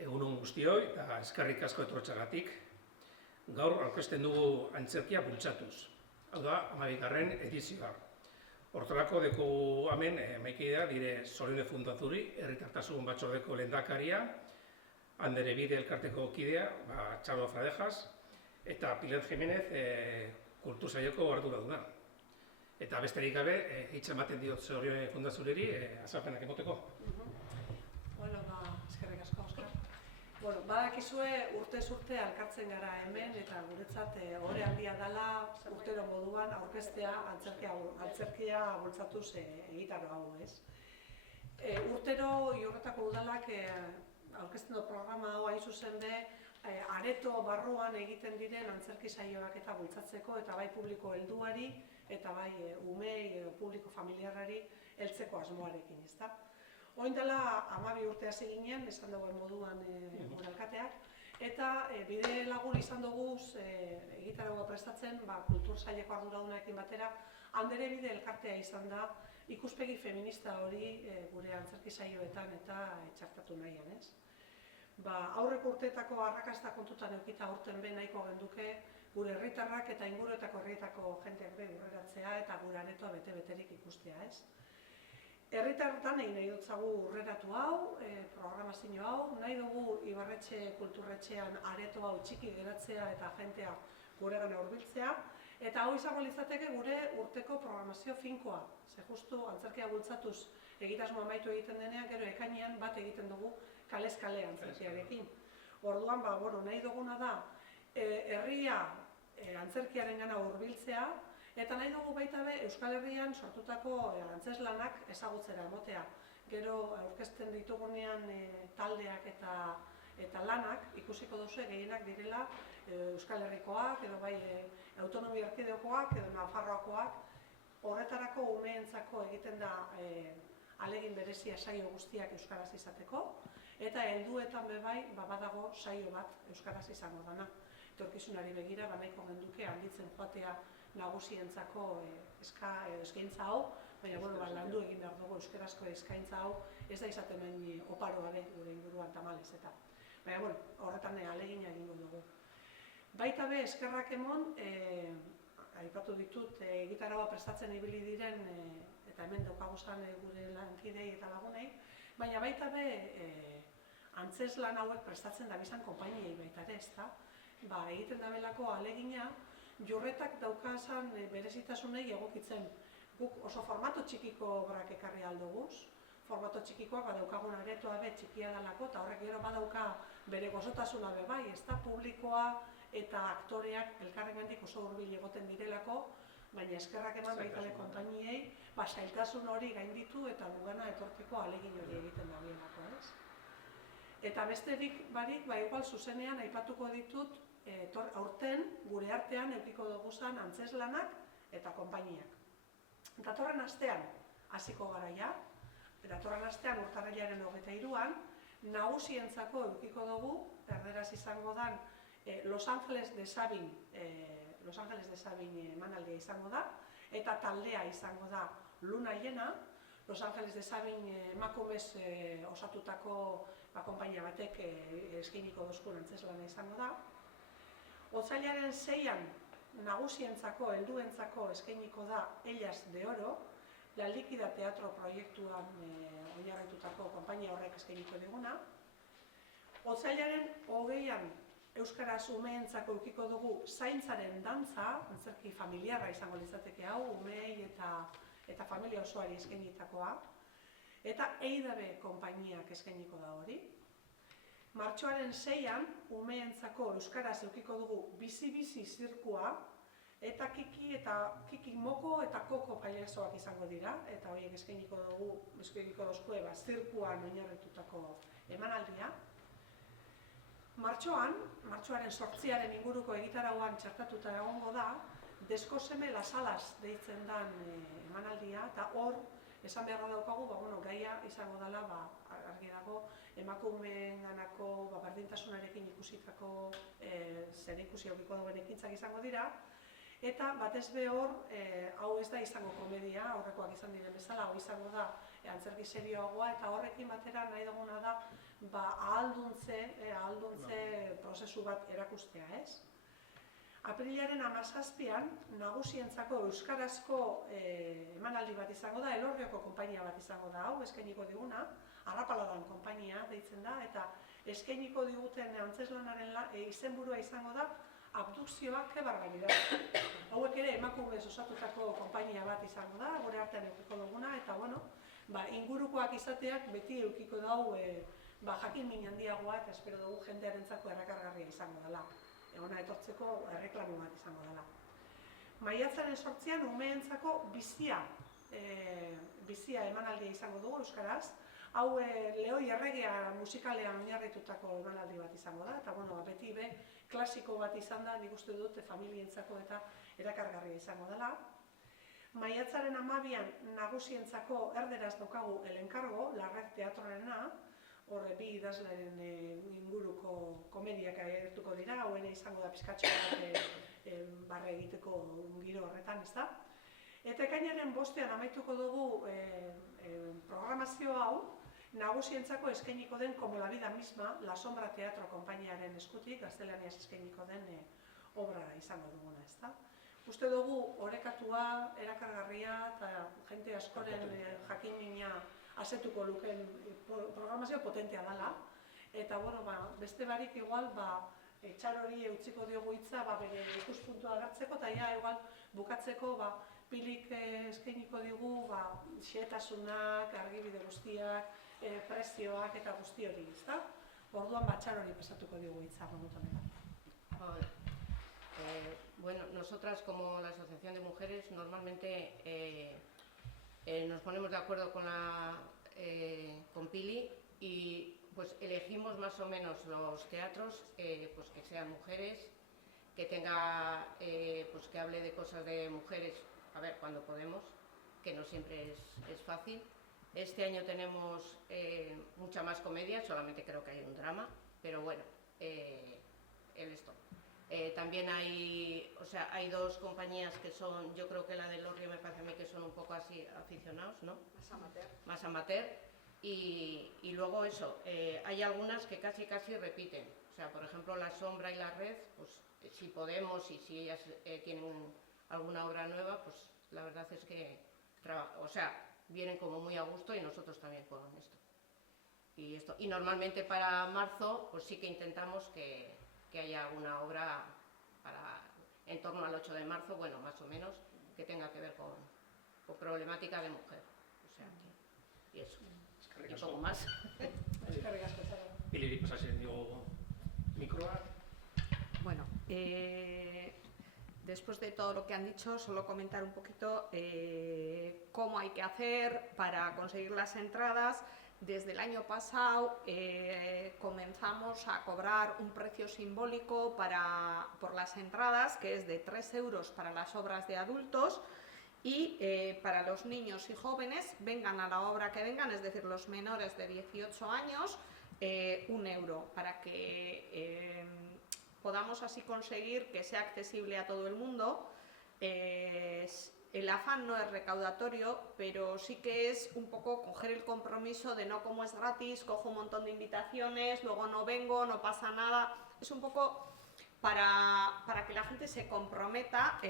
Egunon guztioi eta eskerrik asko etortzeagatik. Gaur aurkezten dugu antzerkia bultzatuz. Hau da, 12. edizioa. Hortarako dekogu hemen maikidea dire Zorine Fundaturi, herritartasun batzordeko lehendakaria, Andere Bide elkarteko kidea, Txalo Fradejas, eta Pilar Jimenez kultur saioko arduraduna. Eta besterik gabe, hitz ematen diot Zorine Fundaturi azalpenak emoteko. Eskerrik asko, Oskar. Badakizue urtez urte elkartzen gara hemen eta guretzat ohore handia dela urtero moduan aurkeztea antzerkia bultzatuz egitaro hau, ez? Urtero Iurretako Udalak aurkezten du programa hau hain zuzen be areto barruan egiten diren antzerki saioak eta bultzatzeko eta bai publiko helduari eta bai umei edo publiko familiarrari heltzeko asmoarekin, ezta? Oin dela 12 urte hasi ginen, esan dagoen moduan gure alkateak, eta bide lagun izan dugu egitaragoa prestatzen kultur saileko arduradunarekin batera, Andere Bide elkartea izan da ikuspegi feminista hori gure antzerki saioetan eta txartatu nahian, ez? Aurreko urteetako arrakasta kontutan edukita aurten behin nahiko genduke gure herritarrak eta inguruetako herrietako jenteak urreratzea eta gure aretoa bete-beterik ikustea, ez? Herritarretan egin nahi dutzagu urreratu hau, programazio hau, nahi dugu Ibarretxe kulturretxean areto hau txiki geratzea eta jentea guregana hurbiltzea, eta hau izango litzateke gure urteko programazio finkoa. Ze justu antzerkia bultzatuz egitasmo amaitu egiten denean, gero ekainean bat egiten dugu kalez kale antzerkiarekin. Orduan, nahi duguna da herria antzerkiarengana hurbiltzea, eta nahi dugu baita be Euskal Herrian sortutako antzeslanak ezagutzera emotea. Gero aurkezten ditugunean taldeak eta lanak ikusiko duzu gehienak direla Euskal Herrikoak, edo bai autonomia erkidegokoak, edo Nafarroakoak. Horretarako umeentzako egiten da ahalegin berezia saio guztiak euskaraz izateko, eta helduetan be bai badago saio bat euskaraz izango dana. Etorkizunari begira nahiko genduke handitzen joatea nagusientzako eskaintza hau, baina landu egin behar dugu euskarazko eskaintza hau, ez da izaten hemen oparoa be gure inguruan tamalez eta. Baina horretan ahalegina egingo dugu. Baita be eskerrak emon, aipatu ditut egitaragoa prestatzen ibili diren eta hemen daukaguzan gure lankidei eta lagunei, baina baita be antzeslan hauek prestatzen dabizan konpainiei baita ere, ezta? Egiten dabelako ahalegina Jurretak daukazan berezitasunei egokitzen. Guk oso formato txikiko obrak ekarri aldoguz, formato txikikoak badaukagun aretoa be txikia dalako, eta horrek gero badauka bere gozotasuna be bai, ez da publikoa eta aktoreak elkarrengandik oso hurbil egoten direlako, baina eskerrak eman baitale konpainiei, zailtasun hori gainditu eta gugana etortzeko ahalegin hori egiten dagoelako, ez? Eta besterik barik, igual zuzenean aipatuko ditut aurten gure artean edukiko duguzan antzeslanak eta konpainiak. Datorren astean hasiko gara ja, datorren astean urtarrilaren 23an, nagusientzako edukiko dugu, erderaz izango dan Los Angeles de Sabin emanaldia izango da, eta taldea izango da Luna Hiena, Los Angeles de Sabin emakumez osatutako konpainia batek eskainiko dozkun antzeslana izango da. Otsailaren 6an nagusientzako, helduentzako eskainiko da Ellas de Oro, La Líquida teatro proiektuan oinarritutako konpainia horrek eskainiko diguna. Otsailaren 20an euskaraz umeentzako edukiko dugu Zaintzaren dantza, antzerki familiarra izango litzateke hau, umeei eta familia osoari eskainitakoa, eta EIDABE konpainiak eskainiko da hori. Martxoaren 6an, umeentzako euskaraz edukiko dugu Bizi-bizi zirkua, eta Kiki Moko eta Koko pailazoak izango dira, eta horiek eskainiko dozkue zirkuan oinarritutako emanaldia. Martxoaren 8aren inguruko egitarauan txartatuta egongo da, Deskozeme las alas deitzen dan emanaldia, eta hor, esan beharra daukagu, gaia izango dela, argi dago, emakumeenganako berdintasunarekin ikusitako zer ikusi aukiko duen ekintzak izango dira, eta batez be hor, hau ez da izango komedia, aurrekoak izan diren bezala, hau izango da antzerki serioagoa, eta horrekin batera nahi duguna da ahalduntze prozesu bat erakustea, ez? Aprilaren 17an nagusientzako euskarazko emanaldi bat izango da, Elorrioko konpainia bat izango da, hau eskainiko diguna, Arrapaladan konpainia deitzen da, eta eskainiko diguten antzezlanaren izenburua izango da Abdukzioak ke barbaridad. Hauek ere emakumez osatutako konpainia bat izango da, gure artean edukiko duguna, eta bueno, ingurukoak izateak beti edukiko dau jakin min handiagoa, eta espero dugu jendearentzako erakargarria izango dela. Hona etortzeko erreklamu bat izango dela. Maiatzaren 8an umeentzako bizia emanaldia izango dugu euskaraz. Hau Leoi Erregea musikalean oinarritutako emanaldi bat izango da, eta bueno, beti klasiko bat izan da, nik uste dut familientzako eta erakargarria izango dela. Maiatzaren 12an nagusientzako erderaz daukagu El Encargo, Larret teatrorena, horre bi idazleren inguruko komediak agertuko dira, hauen izango da pizkatxo bat barre egiteko giro horretan, ez da? Eta ekainaren 5ean amaituko dugu programazio hau, nagusientzako eskainiko den Como la vida misma, La Sombra Teatro konpainiaren eskutik, gaztelaniaz eskainiko den obra izango duguna, ez da? Uste dugu orekatua, erakargarria eta jente askoren jakin-mina asetuko lukeen programazio potentea dela. Eta bueno, beste barik igual Txarori utziko diogu hitza bere ikuspuntua agertzeko, eta ja igual bukatzeko Pilik eskainiko digu xehetasunak, argibide guztiak, prezioak eta guzti hori, ezta? Orduan Txarori pasatuko digu hitza momentu honetan. Bueno, nosotras como la Asociación de Mujeres normalmente nos ponemos de acuerdo con Pili y pues elegimos más o menos los teatros pues que sean mujeres, que tenga pues que hable de cosas de mujeres, a ver, cuando podemos, que no siempre es fácil. Este año tenemos mucha más comedia, solamente creo que hay un drama, pero bueno, también hay dos compañías que son, yo creo que la de Elorrio me parece a mí que son un poco así aficionados, ¿no? Más amateur. Y luego eso, hay algunas que casi repiten. O sea, por ejemplo, La Sombra y La Red, pues si podemos y si ellas tienen alguna obra nueva, pues la verdad es que vienen como muy a gusto y nosotros también con esto. Y normalmente para marzo, pues sí que intentamos que haya alguna obra en torno al 8 de marzo, bueno, más o menos, que tenga que ver con problemática de mujer. O sea, y eso. Y poco más. Piliri pasatzen diogu mikroa. Bueno, después de todo lo que han dicho, solo comentar un poquito cómo hay que hacer para conseguir las entradas. Desde el año pasado comenzamos a cobrar un precio simbólico por las entradas, que es de 3 euros para las obras de adultos, y para los niños y jóvenes, vengan a la obra que vengan, es decir, los menores de 18 años, 1 euro, para que podamos así conseguir que sea accesible a todo el mundo. El afán no es recaudatorio, pero sí que es un poco coger el compromiso de no, como es gratis, cojo un montón de invitaciones, luego no vengo, no pasa nada. Es un poco para que la gente se comprometa.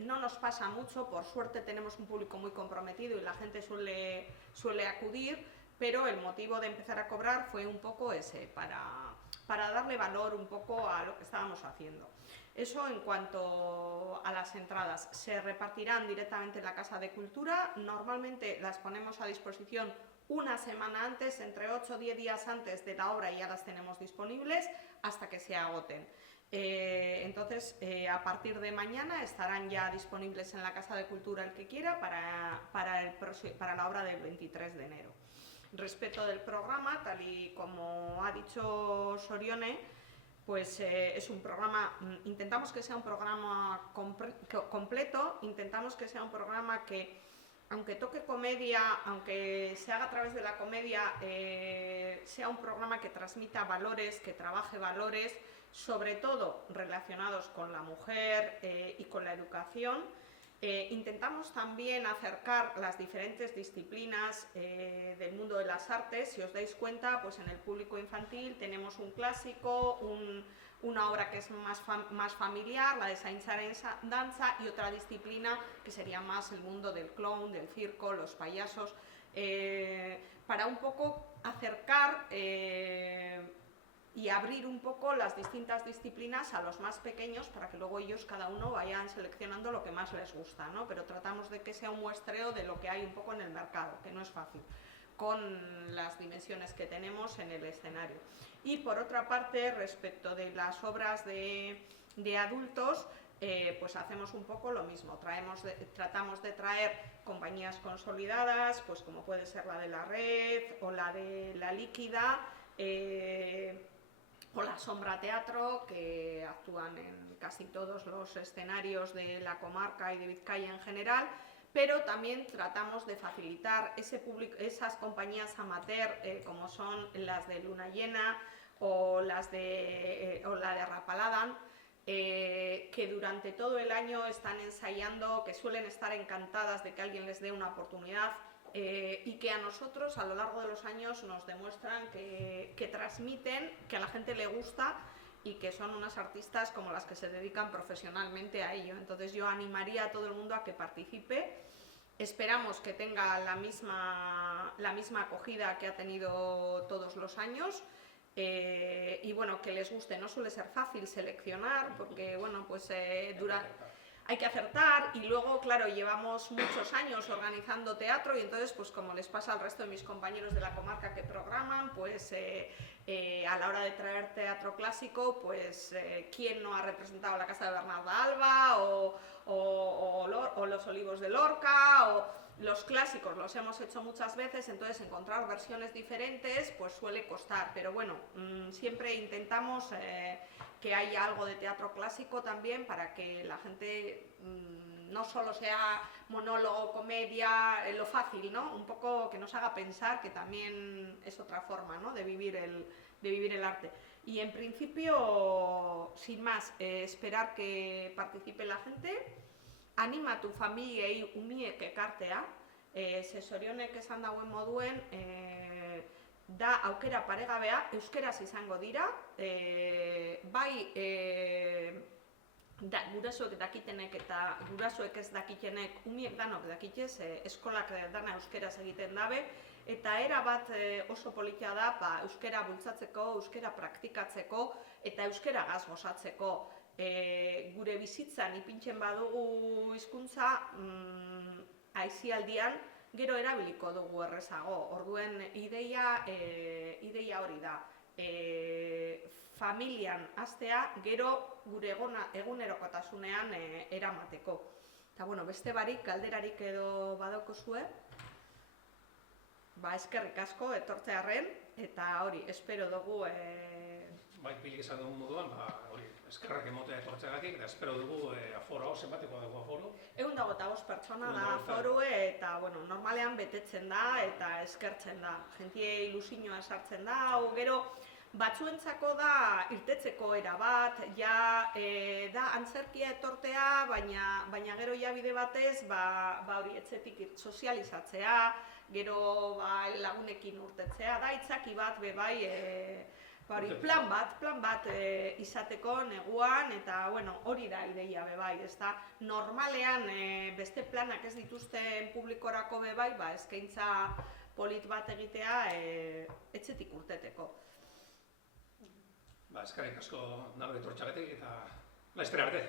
No nos pasa mucho, por suerte tenemos un público muy comprometido y la gente suele acudir, pero el motivo de empezar a cobrar fue un poco ese, para darle valor un poco a lo que estábamos haciendo. Eso en cuanto a las entradas. Se repartirán directamente en la Casa de Cultura. Normalmente las ponemos a disposición una semana antes, entre 8 o 10 días antes de la obra, y ya las tenemos disponibles hasta que se agoten. Entonces, a partir de mañana estarán ya disponibles en la Casa de Cultura el que quiera para la obra del 23 de enero. Respecto del programa, tal y como ha dicho Sorione, pues es un programa, intentamos que sea un programa completo, intentamos que sea un programa que, aunque toque comedia, aunque se haga a través de la comedia, sea un programa que transmita valores, que trabaje valores, sobre todo relacionados con la mujer y con la educación. Intentamos también acercar las diferentes disciplinas del mundo de las artes. Si os dais cuenta, pues en el público infantil tenemos un clásico, una obra que es más familiar, la de Zaintzaren danza, y otra disciplina que sería más el mundo del clown, del circo, los payasos, para un poco acercar y abrir un poco las distintas disciplinas a los más pequeños para que luego ellos cada uno vayan seleccionando lo que más les gusta, ¿no? Pero tratamos de que sea un muestreo de lo que hay un poco en el mercado, que no es fácil, con las dimensiones que tenemos en el escenario. Y por otra parte, respecto de las obras de adultos, pues hacemos un poco lo mismo, tratamos de traer compañías consolidadas, pues como puede ser la de La Red o la de La Líquida, o La Sombra Teatro, que actúan en casi todos los escenarios de la comarca y de Vizcaya en general, pero también tratamos de facilitar esas compañías amateur, como son las de Luna Llena o la de Rapaladan, que durante todo el año están ensayando, que suelen estar encantadas de que alguien les dé una oportunidad, y que a nosotros a lo largo de los años nos demuestran que transmiten, que a la gente le gusta y que son unas artistas como las que se dedican profesionalmente a ello. Entonces yo animaría a todo el mundo a que participe. Esperamos que tenga la misma acogida que ha tenido todos los años. Y bueno, que les guste. No suele ser fácil seleccionar porque bueno, pues hay que acertar, y luego, claro, llevamos muchos años organizando teatro y entonces, pues como les pasa al resto de mis compañeros de la comarca que programan, pues a la hora de traer teatro clásico, pues ¿quién no ha representado la Casa de Bernarda Alba o Los Olivos de Lorca o los clásicos? Los hemos hecho muchas veces, entonces encontrar versiones diferentes pues suele costar, pero bueno, siempre intentamos que haya algo de teatro clásico también para que la gente no solo sea monólogo, comedia, lo fácil, ¿no? Un poco que nos haga pensar, que también es otra forma, ¿no?, de vivir el arte. Y en principio, sin más, esperar que participe la gente. Anima a tu familiei umiek ekartea, sesorionek esan dauen moduen, da aukera paregabea, euskeraz izango dira, bai gurasoek dakitenek eta gurasoek ez dakitenek, umiek danok dakitez, eskolak dana euskeraz egiten dabe, eta era bat oso politia da euskera bultzatzeko, euskera praktikatzeko eta euskera gozatzeko. Gure bizitzan ipintzen badugu hizkuntza, aisialdian gero erabiliko dugu errezago. Orduen ideia hori da. Familian hastea, gero gure egunerokotasunean eramateko. Eta bueno, beste barik, galderarik edo badaukozue, eskerrik asko etortzearren, eta hori, espero dugu Bai, Pili esan dugun moduan, eskerrak emotea etortzeagatik, eta espero dugu aforo hau, zenbateko dugu aforo? 125 pertsona da aforue, eta bueno, normalean betetzen da eta eskertzen da. Jentie ilusioa sartzen da, gero batzuentzako da irtetzeko era bat, da antzerkia etortea, baina gero ja bide batez, hori etxetik sozializatzea, gero lagunekin urtetzea, da itzaki bat bebai, plan bat izateko neguan, eta bueno, hori da ideia bebai, ezta normalean beste planak ez dituzten publikorako bebai, eskaintza polit bat egitea etxetik urteteko. Eskerrik asko nago etortzeagatik, eta laiztera arte.